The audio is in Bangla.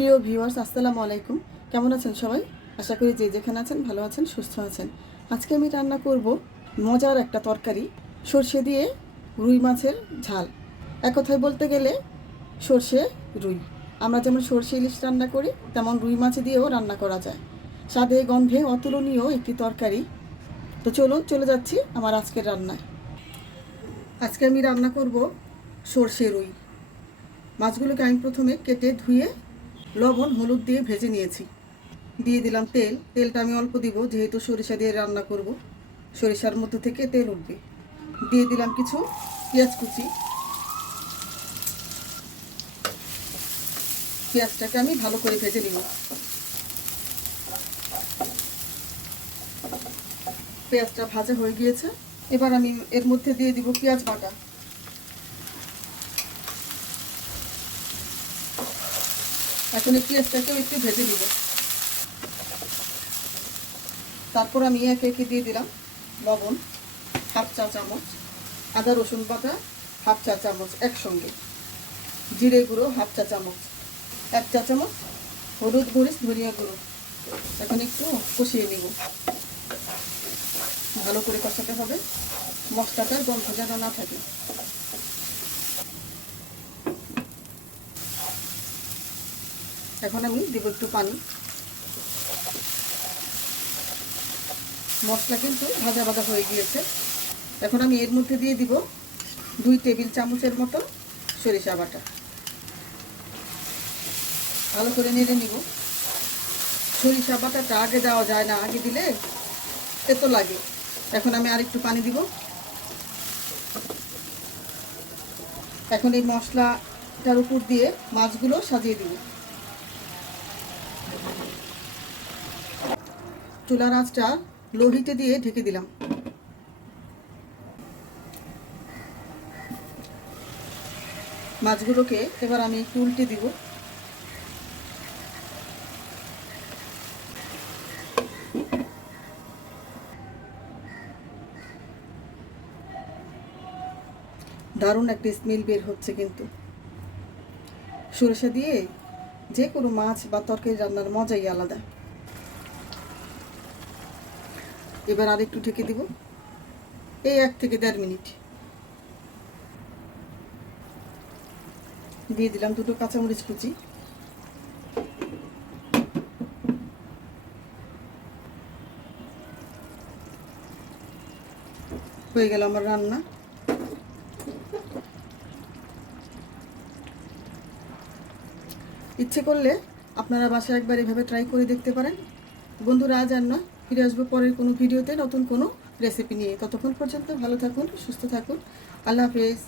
প্রিয় ভিউয়ার্স, আসসালামু আলাইকুম। কেমন আছেন সবাই? আশা করি যে যেখানে আছেন ভালো আছেন, সুস্থ আছেন। আজকে আমি রান্না করব মজার একটা তরকারি, সর্ষে দিয়ে রুই মাছের ঝাল। এক কথায় বলতে গেলে সর্ষে রুই। আমরা যেমন সর্ষে ইলিশ রান্না করি, তেমন রুই মাছ দিয়েও রান্না করা যায়। স্বাদে গন্ধে অতুলনীয় একটি তরকারি। তো চলুন চলে যাচ্ছি আমার আজকের রান্নায়। আজকে আমি রান্না করব সর্ষে রুই। মাছগুলোকে আমি প্রথমে কেটে ধুয়ে লবণ হলুদ দিয়ে ভেজে নিয়েছি। দিয়ে দিলাম তেল। তেলটা আমি অল্প দিব, যেহেতু সরিষা দিয়ে রান্না করব, সরিষার মধ্যে থেকে তেল উঠবে। দিয়ে দিলাম কিছু পেঁয়াজ কুচি। পেঁয়াজটাকে আমি ভালো করে ভেজে নিব। পেঁয়াজটা ভাজা হয়ে গিয়েছে। এবার আমি এর মধ্যে দিয়ে দিব পেঁয়াজ বাটা। এখন এই পেঁয়াজটাকেও একটু ভেজে দিব। তারপর আমি একে একে দিয়ে দিলাম লবণ হাফ চা চামচ, আদা রসুন বাটা হাফ চা চামচ একসঙ্গে, জিরে গুঁড়ো হাফ চা চামচ, 1 চা চামচ হলুদ মরিচ ধনিয়া গুঁড়ো। এখন একটু কষিয়ে নিব। ভালো করে কষাতে হবে, মশলাটার গন্ধ যেন না থাকে। এখন আমি দেব একটু পানি। মশলা কিন্তু ভাজা ভাজা হয়ে গিয়েছে। এখন আমি এর মধ্যে দিয়ে দিব 2 টেবিল চামচের মতো সরিষা বাটা। ভালো করে নেড়ে নিব। সরিষা বাটাটা আগে দেওয়া যায় না, আগে দিলে তেতো লাগে। এখন আমি আরেকটু পানি দিব। এখন এই মশলাটার উপর দিয়ে মাছগুলো সাজিয়ে দিব। চুলার আঁচটা লো হিটে দিয়ে ঢেকে দিলাম। মাছগুলোকে এবার আমি একটু উল্টে দিব। দারুণ একটা স্মেল বের হচ্ছে কিন্তু। সরিষা দিয়ে যে কোনো মাছ বা তরকারি রান্নার মজাই আলাদা। এবার আর একটু ঢেকে দিব, এই 1 থেকে 1.5 মিনিট। দিয়ে দিলাম 2টো কাঁচামরিচ কুচি। হয়ে গেল আমার রান্না। ইচ্ছে করলে আপনারা বাসায় একবার এভাবে ট্রাই করে দেখতে পারেন। বন্ধুরা, আজ আর নয়, ফিরে আসবো পরের কোনো ভিডিওতে নতুন কোনো রেসিপি নিয়ে। ততক্ষণ পর্যন্ত ভালো থাকুন, সুস্থ থাকুন। আল্লাহ হাফেজ।